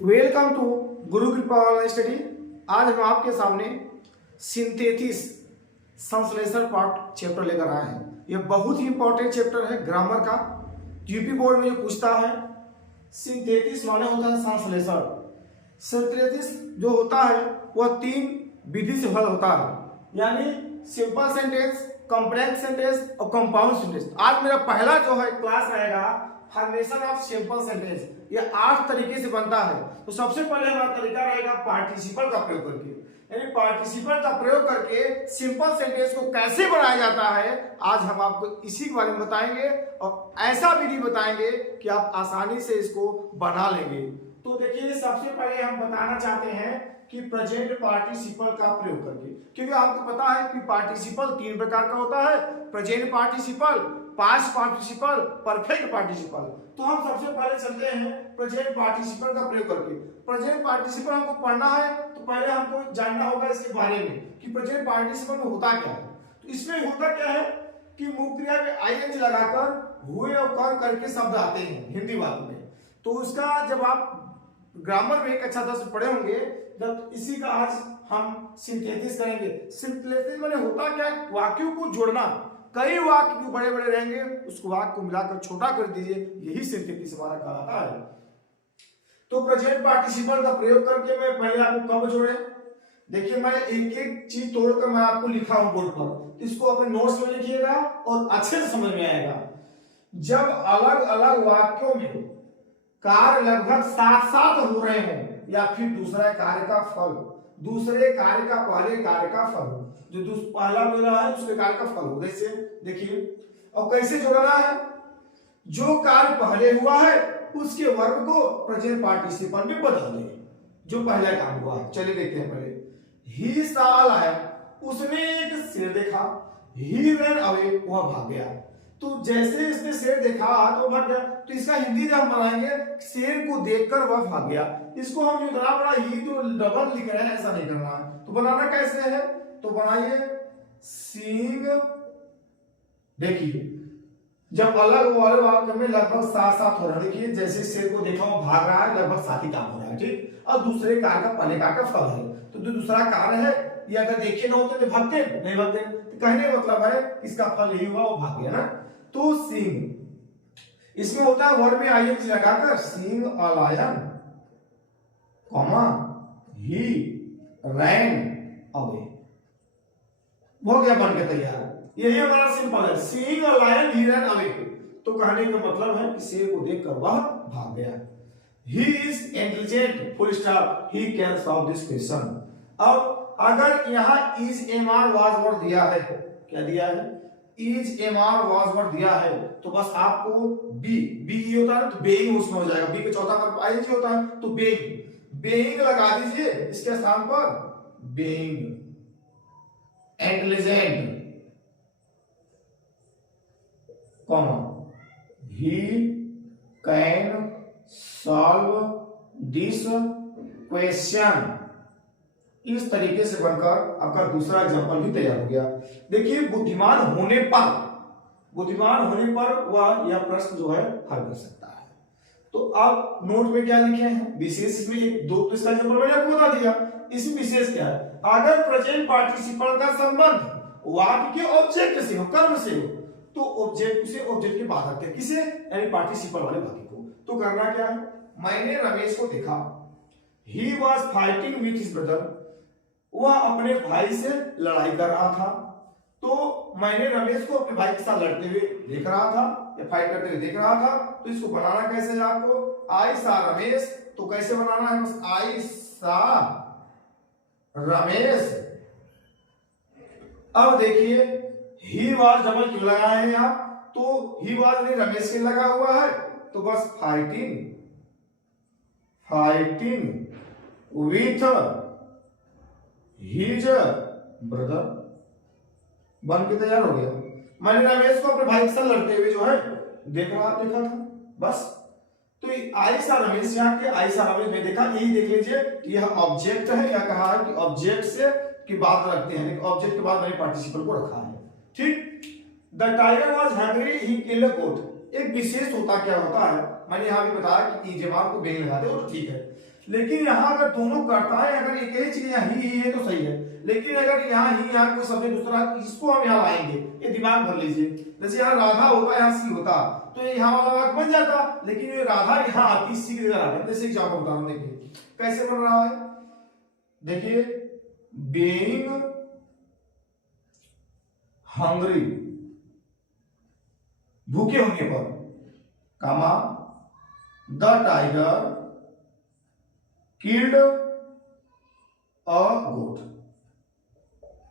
Welcome to गुरु कृपा online study. आज हम आपके सामने सिंथेसिस संश्लेषण पार्ट चैप्टर लेकर आए हैं। यह बहुत ही इंपॉर्टेंट चैप्टर है ग्रामर का। यूपी बोर्ड में जो पूछता है, सिंथेसिस माने होता है संश्लेषण। सिंथेसिस जो होता है वह 3 विधि से हल होता है, यानी सिंपल सेंटेंस, कॉम्प्लेक्स सेंटेंस और कंपाउंड सेंटेंस। आज मेरा पहला जो है क्लास रहेगा फॉर्मेशन ऑफ सिंपल सेंटेंस। ये 8 तरीके से बनता है। तो सबसे पहले हमारा तरीका रहेगा पार्टिसिपल का प्रयोग करके, यानी पार्टिसिपल का प्रयोग करके सिंपल सेंटेंस को कैसे बनाया जाता है, आज हम आपको इसी के बारे में बताएंगे और ऐसा विधि बताएंगे कि आप आसानी से इसको बना लेंगे। तो देखिए, सबसे पहले हम बताना चाहते हैं कि प्रेजेंट पार्टिसिपल का प्रयोग करके, क्योंकि आपको पता है कि पार्टिसिपल 3 प्रकार का होता है, present participle, past participle, perfect participle. तो हम सबसे पहले चलते हैं प्रेजेंट पार्टिसिपल का प्रयोग करके। प्रेजेंट पार्टिसिपल हमको पढ़ना है तो पहले हमको जानना होगा इसके बारे में कि प्रेजेंट पार्टिसिपल में होता क्या है। तो इसमें होता क्या है कि मुख्य क्रिया में आईएनजी लगाकर हुए और कर करके शब्द आते हैं हिंदी बात में। तो उसका जब आप ग्रामर में एक अच्छा 10 पढ़े होंगे, जब इसी का आज हम सिंथेसिस करेंगे। सिंथेसिस माने होता क्या है, वाक्यों को जोड़ना। कई वाक्य जो बड़े बड़े रहेंगे उसको वाक्य को मिलाकर छोटा कर दीजिए, यही सिंथेसिस हमारा कहलाता है। तो प्रेजेंट पार्टिसिपल का प्रयोग करके मैं पहले आपको कब जोड़े, देखिए मैं एक एक चीज तोड़कर मैं आपको लिखा हूं बोर्ड पर, तो इसको अपने नोट्स में लिखिएगा और अच्छे से समझ में आएगा। जब अलग अलग वाक्यों में कार्य लगभग साथ साथ हो रहे हों, या फिर दूसरे कार्य का फल दूसरे कार्य का पहले कार्य का फल हो, जो पहला मिल रहा है उसके कार्य का फल हो। जैसे देखिए, और कैसे जोड़ना है, जो कार्य पहले हुआ है उसके वर्ग को प्रेजेंट पार्टिसिपल में बदल दें, जो पहला काम हुआ है। चलिए देखते हैं पहले। ही साल आया, उसने एक शेर देखा। ही रन अवे, वह भाग गया। तो जैसे इसने शेर देखा तो भाग गया, तो इसका हिंदी जब हम बनाएंगे, शेर को देखकर वह भाग गया। इसको हम जो इतना बड़ा ही तो डबल लिख रहे हैं, ऐसा नहीं करना है। तो बनाना कैसे है, तो बनाइए सींग। देखिए, जब अलग वाले वाक्य में लगभग साथ साथ हो रहा है, देखिए जैसे शेर को देखा वो भाग रहा है, लगभग साथ ही काम हो रहा है, ठीक। और दूसरे कार्य का पहले कार्य का फल है, तो जो दूसरा कार्य है ये अगर देखे ना होते तो भागते नहीं भागते। तो कहने का मतलब है इसका फल यही हुआ, वो भाग गया ना। तो सींग, इसमें होता है वर्ड में आईएनजी लगाकर सींग अलायन, कॉमा ही रैन अवे, हो गया बन के तैयार। यही हमारा सिंपल है, seeing a lion he run away. तो कहने का मतलब है कि शेर को देखकर वह भाग गया। He is intelligent, full stop, he can solve this question. अब अगर यहां इज एमआर वाज वर्ड दिया है, क्या दिया है, इज एमआर वाज वर्ड दिया है, तो बस आपको बी बी होता है तो बेइंग उसमें हो जाएगा। बी के चौथा वर्ग आईएनजी होता है, तो बेइंग लगा दीजिए इसके स्थान पर, being intelligent, comma he can solve this question. इस तरीके से बनकर आपका दूसरा एग्जांपल भी तैयार हो गया। देखिए, बुद्धिमान होने पर वह यह प्रश्न जो है हल कर सकता है। तो आप नोट में क्या लिखे हैं, विशेष इसमें एक दो इसका एग्जांपल मैंने आपको बता दिया। इसमें विशेष क्या है, अगर प्रेजेंट पार्टिसिपल का संबंध वाक्य के ऑब्जेक्ट से हो, कर्म से हो, तो ऑब्जेक्ट से ऑब्जेक्ट के बाद रखते हैं, किसे, यानी पार्टिसिपल वाले वाक्य को। तो करना क्या है, मैंने रमेश को देखा। He was fighting with his brother, वह अपने भाई से लड़ाई कर रहा था। तो मैंने रमेश को अपने भाई के साथ लड़ते हुए देख रहा था या फाइट करते हुए देख रहा था। तो इसको बनाना कैसे है आपको, आई सा रमेश, तो कैसे बनाना है, बस आई सा रमेश। अब देखिए, ही वाज डबल क्यों लगाए हैं यहां, तो ही वाज ने रमेश के लगा हुआ है, तो बस फाइटिंग विथ हिज ब्रदर बन के तैयार हो गया। मैंने रमेश को अपने भाई के साथ लड़ते हुए जो है देखा था, बस। तो आई सा रमेश, यहाँ के आई सा रमेश में देखा, यही देख लीजिए, यह ऑब्जेक्ट है। क्या कहा है कि ऑब्जेक्ट से की बात रखते हैं, ऑब्जेक्ट के बाद मैंने पार्टिसिपल को रखा है, ठीक। The tiger was hungry, he killed a goat. एक विशेष होता क्या होता है, मैंने यहां भी बताया कि ईजेमार को बेंग लगाते हो, तो ठीक है। लेकिन यहाँ अगर दोनों करता है, अगर एक ही चीज यहाँ ही है तो सही है, लेकिन अगर यहाँ ही यहाँ कोई सब्जेक्ट दूसरा, इसको हम यहाँ लाएंगे, ये दिमाग भर लीजिए। जैसे यहाँ राधा होता, यहाँ सी होता, तो ये यहाँ वाला वाक्य बन जाता, लेकिन ये राधा यहाँ आती, सी की जगह आती। जैसे एग्जाम्पल बता रहा हूँ, देखिए कैसे बन रहा है। देखिए, बीइंग हंग्री, भूखे होने पर, comma the tiger killed a goat,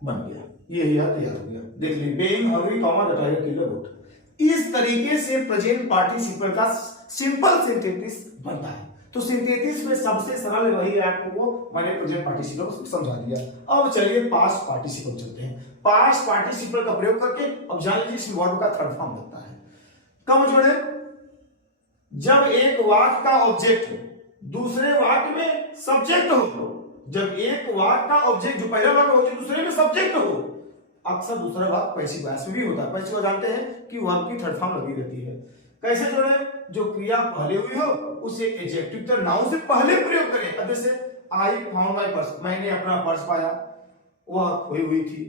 बन गया, ये याद तैयार हो गया। देख लीजिए, being hungry comma the tiger killed a goat. इस तरीके से प्रेजेंट पार्टिसिपल का सिंपल सिंथेसिस बनता है। तो सिंथेसिस में सबसे सरल वही है, आपको वो मैंने प्रेजेंट पार्टिसिपल को समझा दिया। अब चलिए पास्ट पार्टिसिपल चलते हैं। पास्ट पार्टिसिपल का प्रयोग करके अब जान लीजिए इस वर्ब का थर्ड फॉर्म बनता है। कब जोड़े? जब एक वाक्य का ऑब्जेक्ट दूसरे वाक्य में सब्जेक्ट हो। जब एक वाक्य का ऑब्जेक्ट जो पहला वाक्य हो, जो दूसरे में सब्जेक्ट हो। अक्सर दूसरा वाक्य पैसिव वॉइस में भी होता है। पैसिव जानते हैं कि वर्ब की थर्ड फॉर्म लगी रहती है। कैसे जोड़े? जो क्रिया पहले हुई हो उसे एडजेक्टिव तो नाउन से पहले प्रयोग करें। अब जैसे आई फाउंड माय पर्स, मैंने अपना पर्स पाया, वह खोई हुई थी।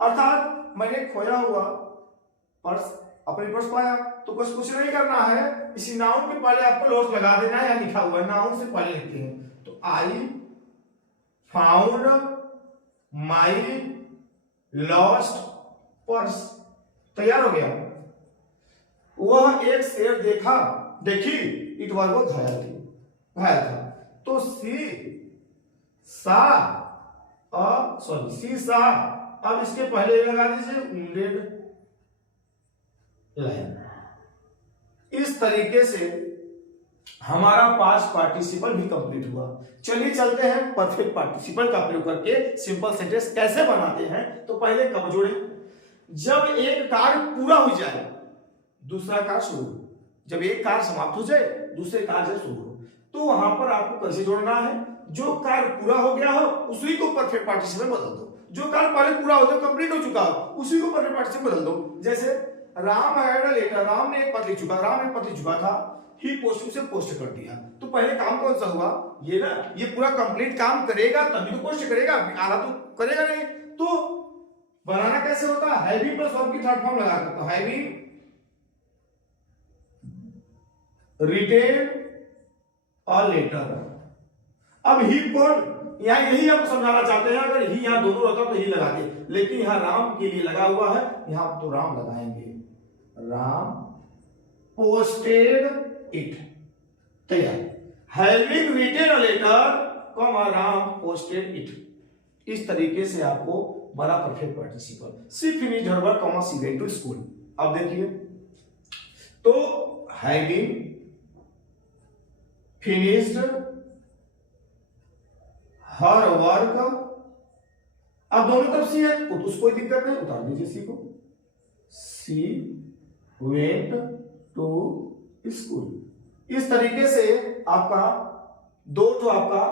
अर्थात मैंने खोया हुआ पर्स, अपनी पर्स पाया, तो कुछ नहीं करना है, इसी नाउन के पहले आपको लॉस लगा देना है। या लिखा हुआ है नाउन से पहले लिखते हैं, तो I found my lost purse, तैयार हो गया। वह एक शेर देखी, इट वाज वो घायल था। तो सी सा, अब इसके पहले लगा दीजिए wounded lion। इस तरीके से हमारा पास्ट पार्टिसिपल भी कंप्लीट हुआ। चलिए चलते हैं परफेक्ट पार्टिसिपल का प्रयोग करके सिंपल सेंटेंस कैसे बनाते हैं। तो पहले कब जोड़े? जब एक कार्य पूरा हो जाए दूसरा कार्य शुरू हो। जब एक कार्य समाप्त हो जाए दूसरे कार्य शुरू हो, तो वहां पर आपको कैसे जोड़ना है? जो कार्य पूरा हो गया हो उसी को परफेक्ट पार्टिसिपल बदल दो। जो कार्य पहले पूरा हो, जो कंप्लीट हो चुका हो, उसी को परफेक्ट पार्टिसिपल बदल दो। जैसे Ram had a letter, Ram ने एक पत्र लिख चुका, राम ने पत्र लिख चुका था, ही पोस्ट से पोस्ट कर दिया। तो पहले काम कौन सा हुआ? ये ना, ये पूरा कंप्लीट काम करेगा तभी तो पोस्ट करेगा, आधा तो करेगा नहीं। तो बनाना कैसे होता है? हैवी प्लस वर्ब की थर्ड फॉर्म लगा कर, तो हैवी रिटेन अ लेटर। अब ही कौन, यहाँ यही आपको समझाना चाहते हैं। अगर ही यहाँ दोनों रहता तो ही लगाते, लेकिन यहाँ राम के लिए लगा हुआ है, यहाँ तो राम लगाएंगे। राम पोस्टेड इट, तैयार। Having written a letter, Ram posted it. इस तरीके से आपको बना perfect participle. She finished her work, she went to school. अब देखिए, तो हैविंग फिनिश्ड हर वर्क, अब दोनों तरफ सी है तो उसको कोई दिक्कत नहीं, उतार दीजिए सी को। सी वेंट टू स्कूल। इस तरीके से आपका दो तो आपका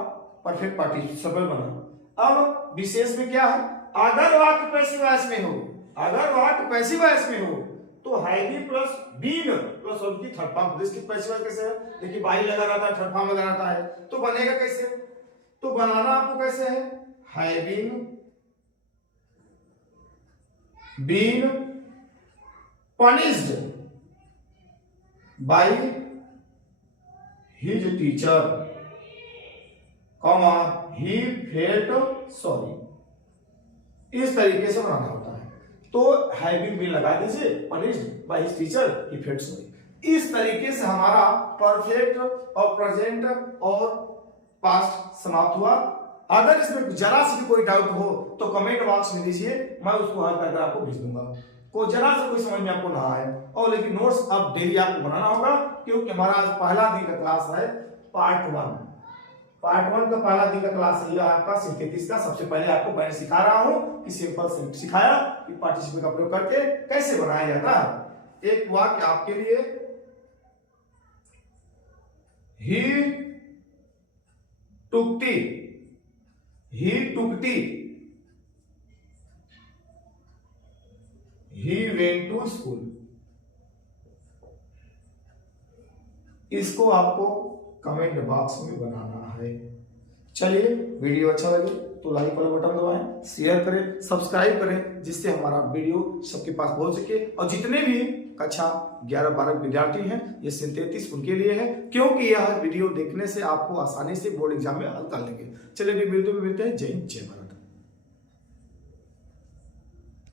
परफेक्ट पार्टिसिपल बना। अब विशेष में क्या है? अगर वाक्य पैसिव वॉइस में हो, अगर वाक्य पैसिव वॉइस में हो तो हैवी प्लस बीन प्लस वर्ब की थर्ड फॉर्म। इसकी पैसिव वॉइस कैसे है? देखिए बाई लगा रहता है, थर्ड फॉर्म लगा रहता है, तो बनेगा कैसे? तो बनाना आपको कैसे है? Having been punished by his teacher, comma he felt sorry. इस तरीके से बनाना होता है। तो हैविंग बीन लगा दीजिए, punished by his teacher, he felt sorry. इस तरीके से हमारा परफेक्ट और प्रेजेंट और पास्ट समाप्त हुआ। अगर इसमें जरा सी भी कोई डाउट हो तो कमेंट बॉक्स में दीजिए, मैं उसको हल करके आपको भेज दूंगा। को जरा से कोई समझ में आपको ना आए, और लेकिन नोट्स अब डेली आपको बनाना होगा, क्योंकि हमारा आज पहला दिन का क्लास है पार्ट 1। पार्ट 1 का पहला दिन का क्लास है आपका सिंथेसिस का। सबसे पहले आपको मैं सिखा रहा हूं कि सिंपल सिखाया कि पार्टिसिपल का प्रयोग करके कैसे बनाया जाता है। एक वाक्य आपके लिए, he took tea, he took tea, he went to school. इसको आपको कमेंट बॉक्स में बनाना है। चलिए, वीडियो अच्छा लगे तो लाइक वाला बटन दबाएं, शेयर करें, सब्सक्राइब करें, जिससे हमारा वीडियो सबके पास पहुंच सके। और जितने भी कक्षा 11-12 विद्यार्थी हैं, ये सिंथेसिस उनके लिए है, क्योंकि यह वीडियो देखने से आपको आसानी से बोर्ड एग्जाम में हल कर लेंगे। चलिए, मिलते हैं। जय हिंद, जय भारत।